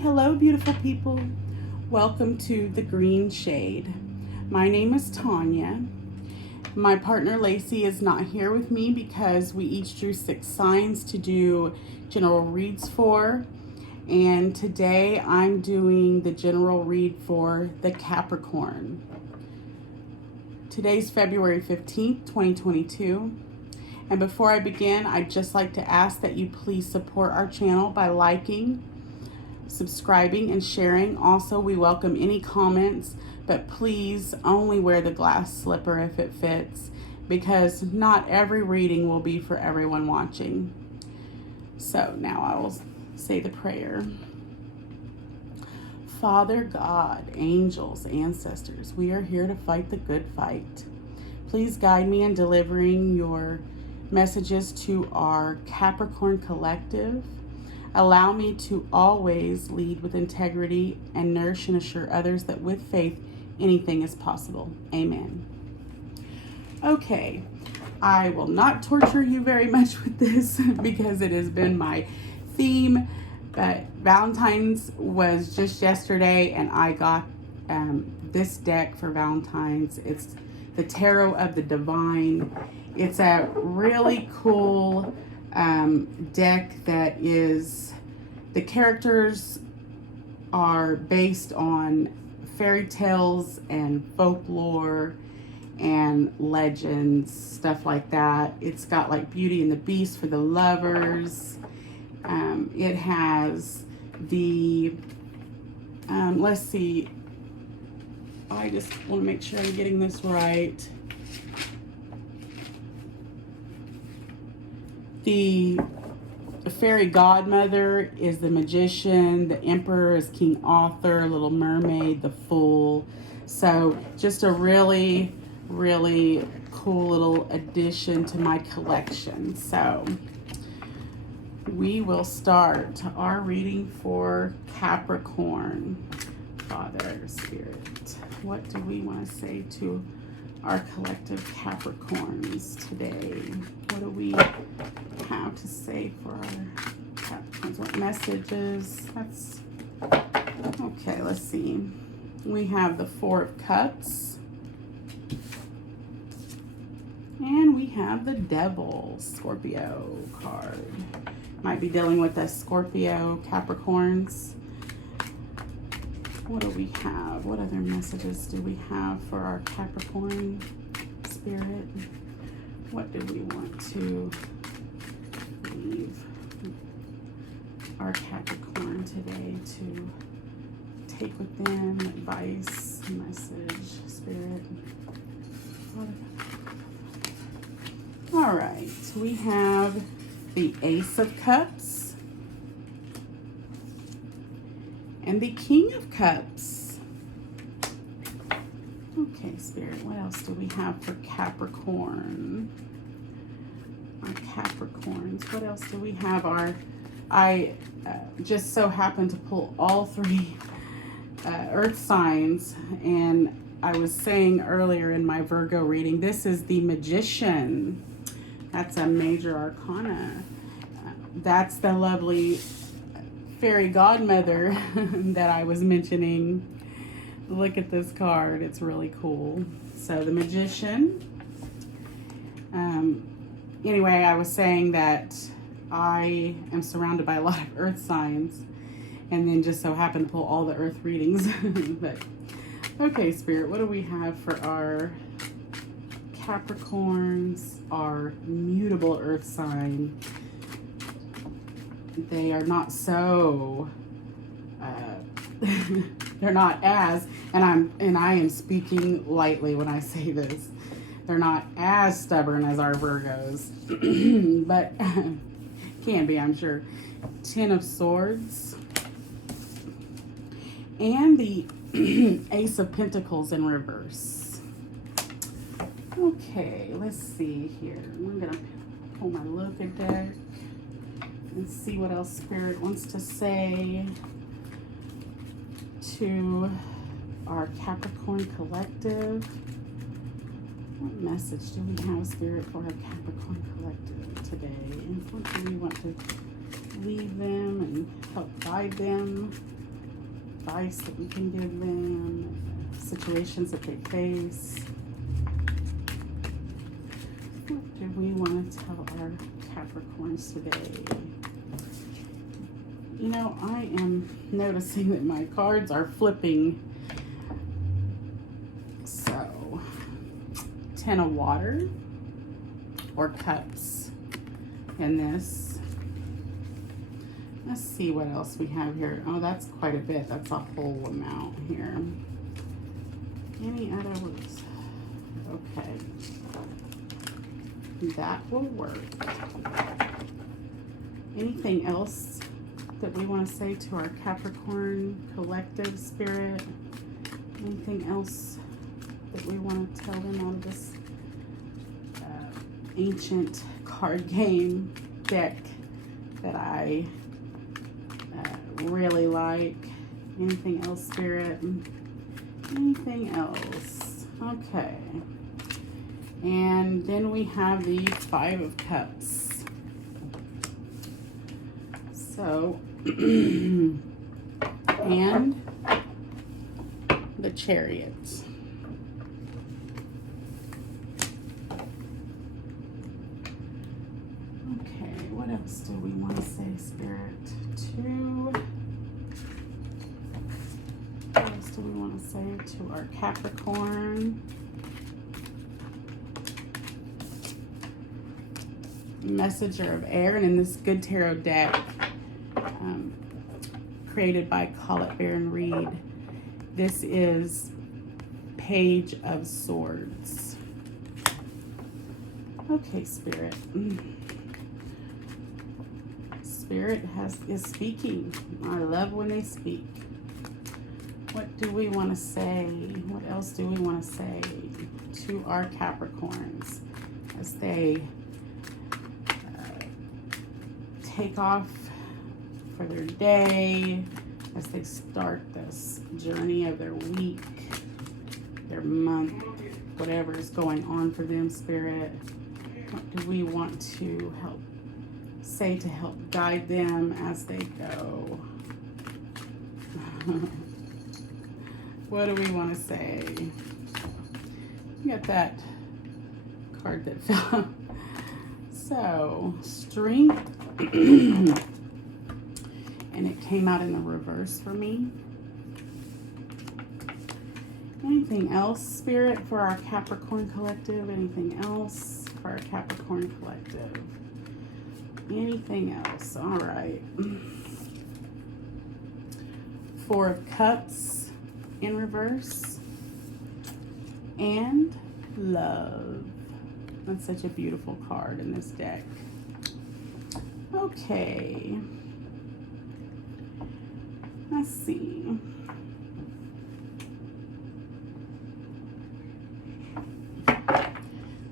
Hello, beautiful people. Welcome to the Green Shade. My name is Tanya. My partner Lacey is not here with me because we each drew 6 signs to do general reads for. And today I'm doing the general read for the Capricorn. Today's February 15th, 2022. And before I begin, I'd just like to ask that you please support our channel by liking, subscribing, and sharing. Also, we welcome any comments, but please only wear the glass slipper if it fits, because not every reading will be for everyone watching. So now I will say the prayer. Father God, angels, ancestors, we are here to fight the good fight. Please guide me in delivering your messages to our Capricorn collective. Allow me to always lead with integrity and nourish and assure others that with faith, anything is possible. Amen. Okay, I will not torture you very much with this because it has been my theme, but Valentine's was just yesterday and I got this deck for Valentine's. It's the Tarot of the Divine. It's a really cool deck that is, the characters are based on fairy tales and folklore and legends, stuff like that. It's got like Beauty and the Beast for the lovers. It has the, let's see, I just want to make sure I'm getting this right. The fairy godmother is the magician. The emperor is King Arthur. Little Mermaid, the fool. So just a really, really cool little addition to my collection. So we will start our reading for Capricorn. Father, Spirit, what do we want to say to our collective Capricorns today? What do we have to say for our Capricorns? What messages? Okay, let's see. We have the Four of Cups. And we have the Devil, Scorpio card. Might be dealing with the Scorpio Capricorns. What do we have? What other messages do we have for our Capricorn spirit? What do we want to leave our Capricorn today to take with them? Advice, message, spirit. All right, we have the Ace of Cups and the King of Cups. Okay, Spirit, what else do we have for Capricorn? Our Capricorns, what else do we have? I just so happened to pull all 3 earth signs, and I was saying earlier in my Virgo reading, this is the Magician. That's a major arcana. That's the lovely fairy godmother that I was mentioning. Look at this card. It's really cool. So the Magician. Anyway, I was saying that I am surrounded by a lot of earth signs and then just so happened to pull all the earth readings. But okay, Spirit, what do we have for our Capricorns, our mutable earth sign? They are not so they're not as, and I am speaking lightly when I say this, they're not as stubborn as our Virgos, but can be, I'm sure. 10 of Swords and the Ace of Pentacles in reverse. Okay, let's see here. I'm gonna pull my Loca deck and see what else Spirit wants to say to our Capricorn collective. What message do we have, Spirit, for our Capricorn collective today? What do we want to leave them and help guide them? advice that we can give them, situations that they face. What do we want to tell our Capricorns today? You know, I am noticing that my cards are flipping. So, 10 of water or cups in this. Let's see what else we have here. Oh, that's quite a bit. That's a whole amount here. Any other words? Okay. That will work. Anything else that we want to say to our Capricorn collective spirit? Anything else that we want to tell them out of this ancient card game deck that I really like? Anything else, Spirit? Anything else? Okay. And then we have the 5 of Cups. So, and the Chariot. Okay, what else do we want to say, Spirit? What else do we want to say to our Capricorn? Messenger of Air, and in this Good Tarot deck, created by Colette Baron Reed, this is Page of Swords. Okay, Spirit. Spirit is speaking. I love when they speak. What do we want to say? What else do we want to say to our Capricorns as they take off for their day, as they start this journey of their week, their month, whatever is going on for them, Spirit? What do we want to say to help guide them as they go? What do we want to say? You got that card that fell. So, Strength. And it came out in the reverse for me. Anything else, Spirit, for our Capricorn collective? Anything else for our Capricorn collective? Anything else? All right. 4 of Cups in reverse. And Love. That's such a beautiful card in this deck. Okay. Let's see.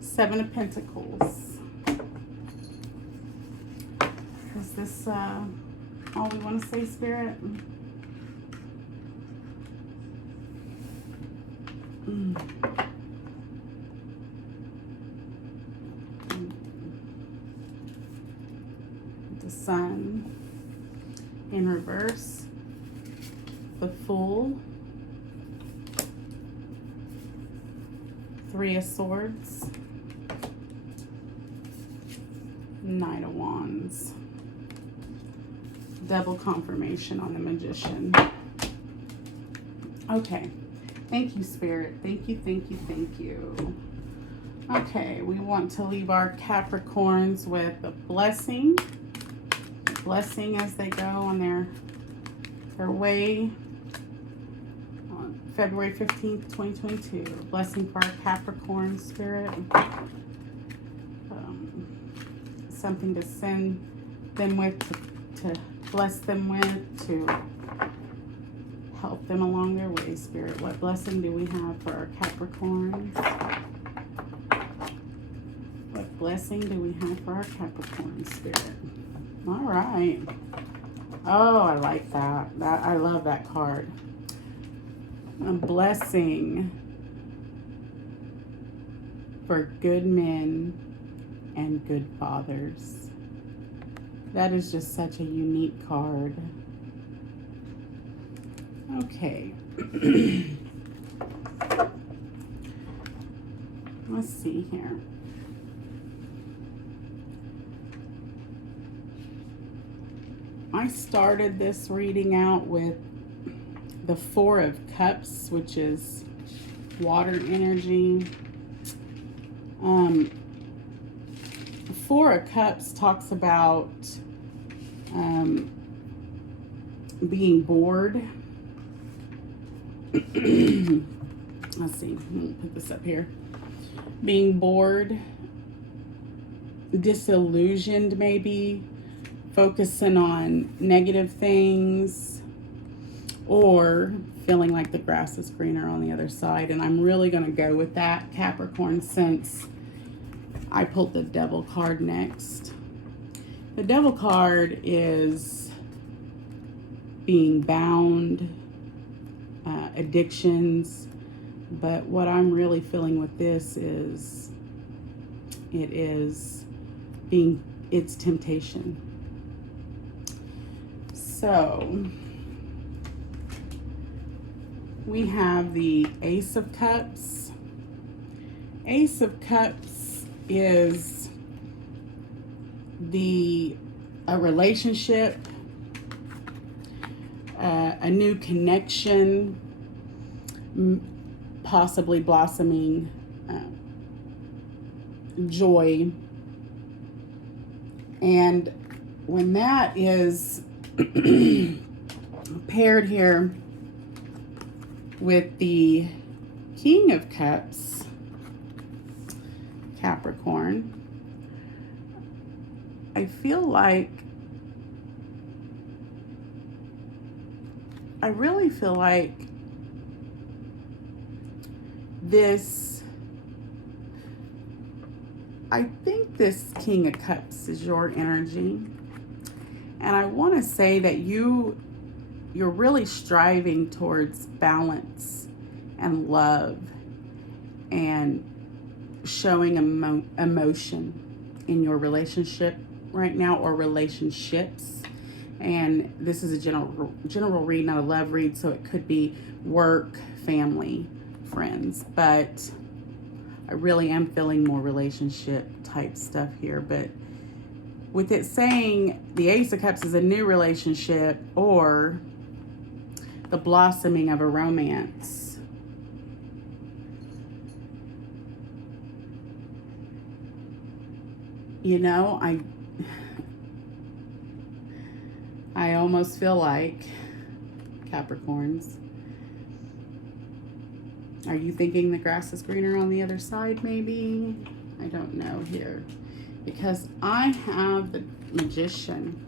Seven of Pentacles. Is this all we want to say, Spirit? The Sun in reverse. The Fool. 3 of Swords. 9 of Wands. Double confirmation on the Magician. Okay. Thank you, Spirit. Thank you, thank you, thank you. Okay, we want to leave our Capricorns with a blessing. A blessing as they go on their way on February 15th, 2022. A blessing for our Capricorn, Spirit. Something to send them with, to bless them with, to help them along their way, Spirit. What blessing do we have for our Capricorns? What blessing do we have for our Capricorn, Spirit? All right. Oh, I like that. I love that card. A blessing for good men and good fathers. That is just such a unique card. Okay. Let's see here. I started this reading out with the Four of Cups, which is water energy. Four of Cups talks about being bored. Let's see, I'm gonna put this up here. Being bored, disillusioned maybe, focusing on negative things, or feeling like the grass is greener on the other side. And I'm really going to go with that, Capricorn, since I pulled the Devil card next. The Devil card is being bound, addictions, but what I'm really feeling with this is it's temptation. So we have the Ace of Cups. Ace of Cups is a relationship, a new connection, possibly blossoming joy. And when that is paired here with the King of Cups, Capricorn, I really feel like I think this King of Cups is your energy. And I want to say that you're really striving towards balance and love and showing emotion in your relationship right now, or relationships. And this is a general read, not a love read, so it could be work, family, friends. But I really am feeling more relationship type stuff here. But with it saying the Ace of Cups is a new relationship or the blossoming of a romance, you know, I almost feel like, Capricorns, are you thinking the grass is greener on the other side maybe? I don't know here. Because I have the Magician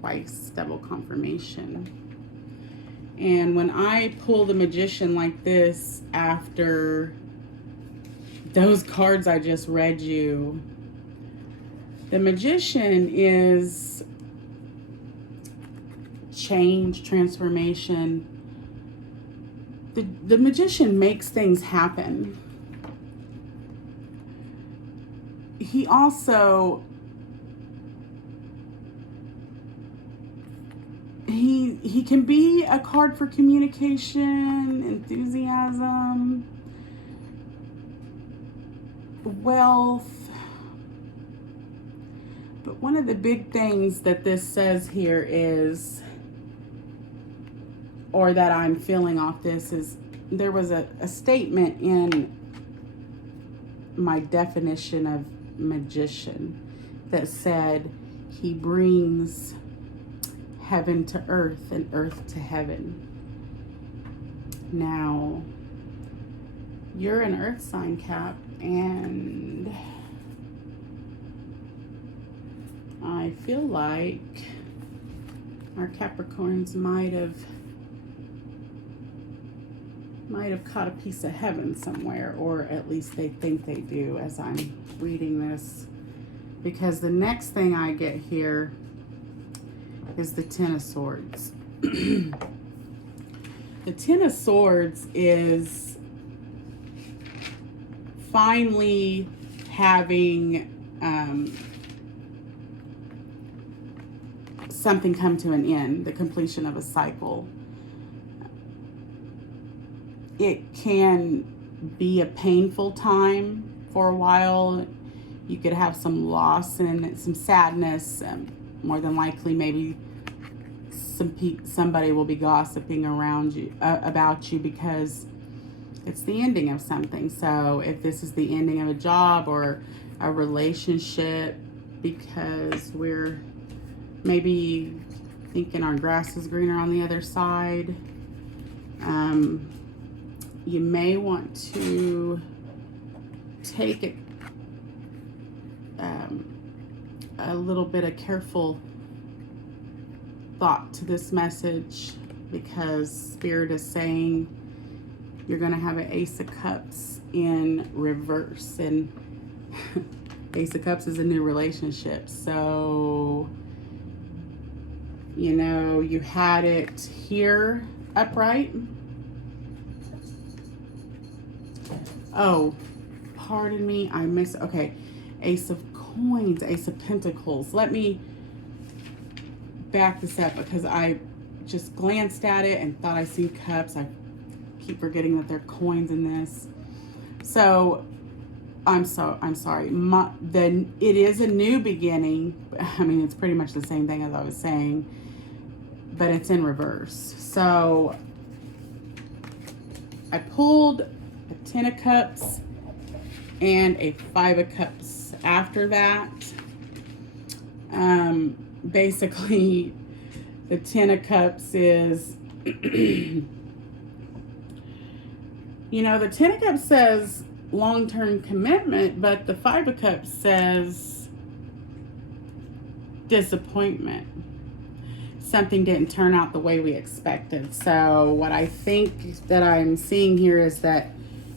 twice, double confirmation. And when I pull the Magician like this after those cards I just read you, the Magician is change, transformation. The Magician makes things happen. He also, he can be a card for communication, enthusiasm, wealth. But one of the big things that this says here is, or that I'm feeling off this, is there was a statement in my definition of magician that said he brings heaven to earth and earth to heaven. Now, you're an earth sign, Cap, and I feel like our Capricorns might have caught a piece of heaven somewhere, or at least they think they do as I'm reading this, because the next thing I get here is the Ten of Swords. The Ten of Swords is finally having something come to an end, the completion of a cycle. it can be a painful time for a while. You could have some loss and some sadness. More than likely, maybe somebody will be gossiping around you about you because it's the ending of something. So if this is the ending of a job or a relationship, because we're maybe thinking our grass is greener on the other side, you may want to take it a little bit of careful thought to this message, because Spirit is saying you're going to have an Ace of Cups in reverse, and Ace of Cups is a new relationship. So, you know, you had it here upright. Oh, pardon me, I missed. Okay, Ace of Coins, Ace of Pentacles. Let me back this up because I just glanced at it and thought I seen cups. I keep forgetting that there are coins in this. So I'm sorry. Then it is a new beginning. I mean, it's pretty much the same thing as I was saying, but it's in reverse. So I pulled a 10 of Cups and a 5 of Cups after that. Basically, the 10 of Cups is, you know, the 10 of Cups says long-term commitment, but the 5 of Cups says disappointment. Something didn't turn out the way we expected. So what I think that I'm seeing here is that,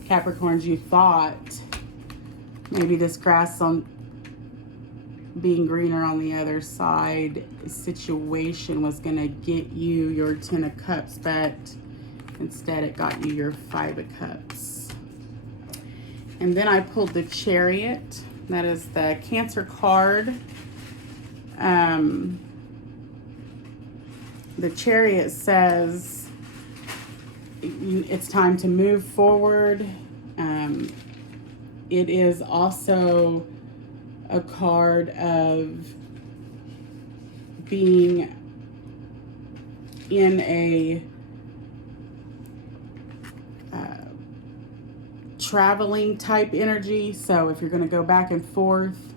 Capricorns, you thought maybe this grass on being greener on the other side situation was going to get you your 10 of Cups, but instead it got you your 5 of Cups. And then I pulled the Chariot. That is the Cancer card. The Chariot says it's time to move forward. It is also a card of being in a traveling type energy. So if you're going to go back and forth,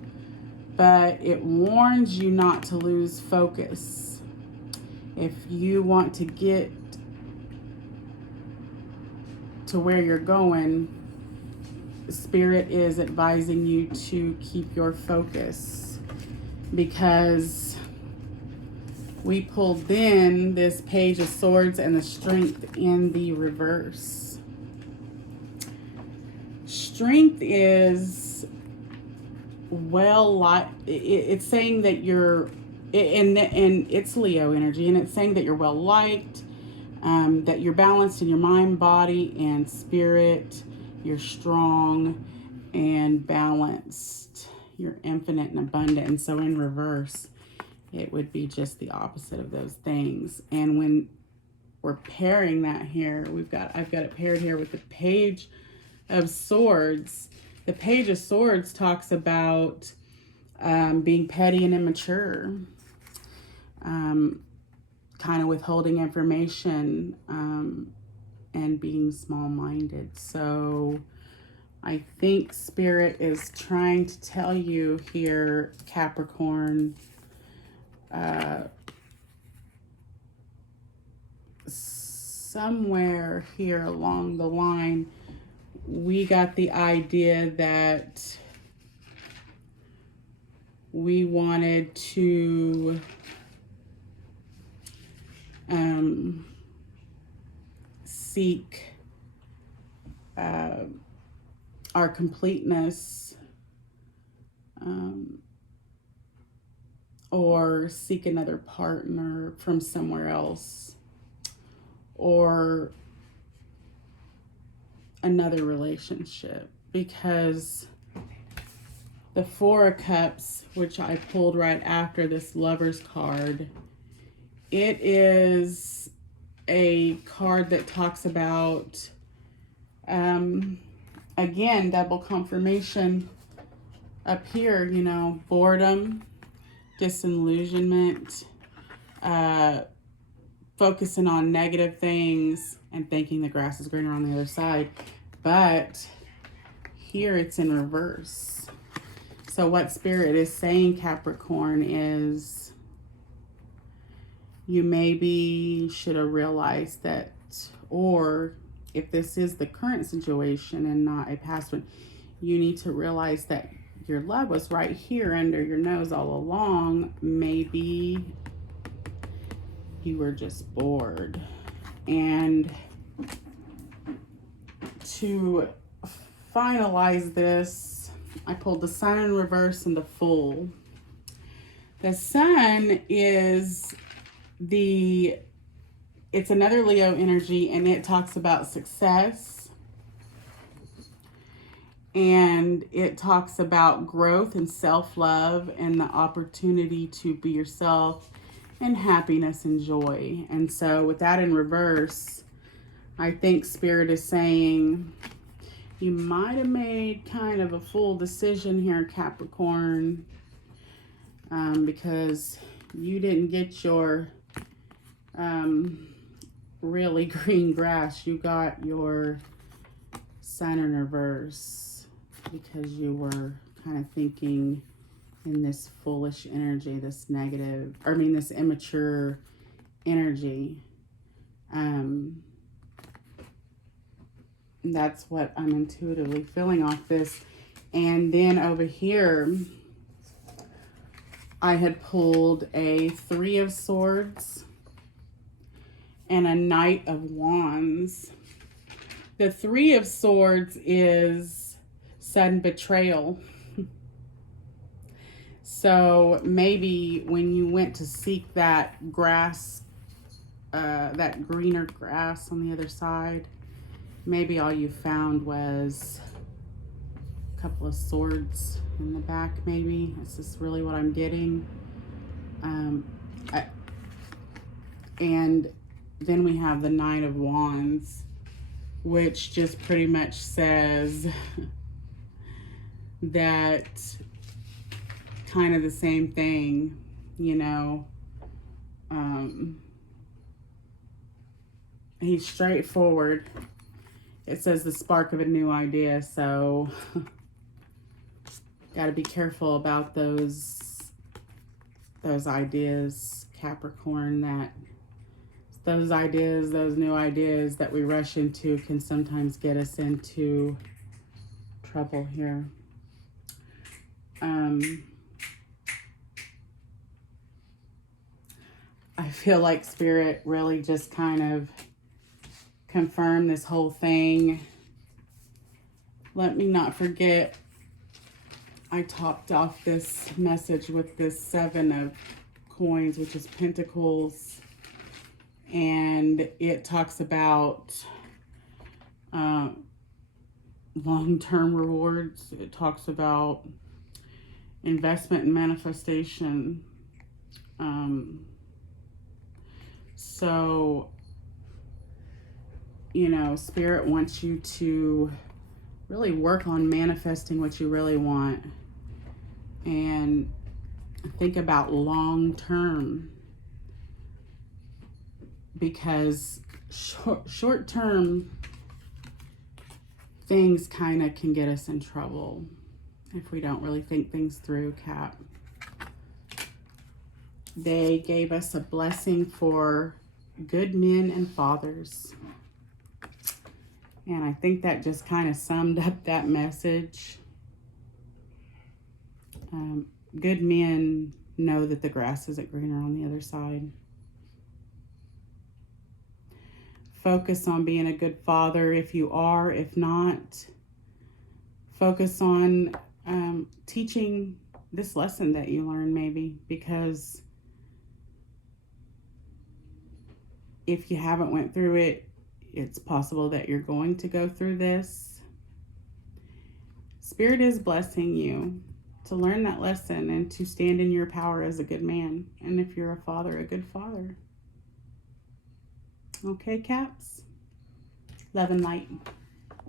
but it warns you not to lose focus. If you want to get to where you're going, Spirit is advising you to keep your focus, because we pulled then this Page of Swords and the Strength in the reverse. Strength is it's saying that you're, and it's Leo energy, and it's saying that you're well liked, that you're balanced in your mind, body, and spirit. You're strong and balanced. You're infinite and abundant. And so in reverse, it would be just the opposite of those things. And when we're pairing that here, I've got it paired here with the Page of Swords. The Page of Swords talks about being petty and immature, kind of withholding information, and being small-minded. So I think Spirit is trying to tell you here, Capricorn, somewhere here along the line, we got the idea that we wanted to seek our completeness, or seek another partner from somewhere else, or another relationship, because the 4 of Cups, which I pulled right after this Lover's card, it is a card that talks about Again, double confirmation up here, you know, boredom, disillusionment, focusing on negative things and thinking the grass is greener on the other side. But here it's in reverse. So what Spirit is saying, Capricorn, is you maybe should have realized that, or if this is the current situation and not a past one, you need to realize that your love was right here under your nose all along. Maybe you were just bored. And to finalize this, I pulled the Sun in reverse and the Fool. The Sun is it's another Leo energy, and it talks about success, and it talks about growth and self-love and the opportunity to be yourself and happiness and joy. And so with that in reverse, I think Spirit is saying you might have made kind of a fool decision here, Capricorn, because you didn't get your really green grass. You got your Sun in reverse because you were kind of thinking in this foolish energy, this negative, this immature energy. That's what I'm intuitively feeling off this. And then over here, I had pulled a Three of Swords and a Knight of Wands. The Three of Swords is sudden betrayal. So maybe when you went to seek that grass, that greener grass on the other side, maybe all you found was a couple of swords in the back, maybe. This is really what I'm getting. And then we have the Nine of Wands, which just pretty much says that kind of the same thing, you know. He's straightforward. It says the spark of a new idea, so got to be careful about those ideas, Capricorn, that those ideas, those new ideas that we rush into can sometimes get us into trouble here. I feel like Spirit really just kind of confirmed this whole thing. Let me not forget, I topped off this message with this Seven of Coins, which is Pentacles. And it talks about long-term rewards. It talks about investment and manifestation. So, you know, Spirit wants you to really work on manifesting what you really want. And think about long-term. Because short-term things kind of can get us in trouble if we don't really think things through, Cap. They gave us a blessing for good men and fathers. And I think that just kind of summed up that message. Good men know that the grass isn't greener on the other side. Focus on being a good father if you are. If not, focus on teaching this lesson that you learned, maybe, because if you haven't went through it, it's possible that you're going to go through this. Spirit is blessing you to learn that lesson and to stand in your power as a good man. And if you're a father, a good father. Okay, Caps? Love and light.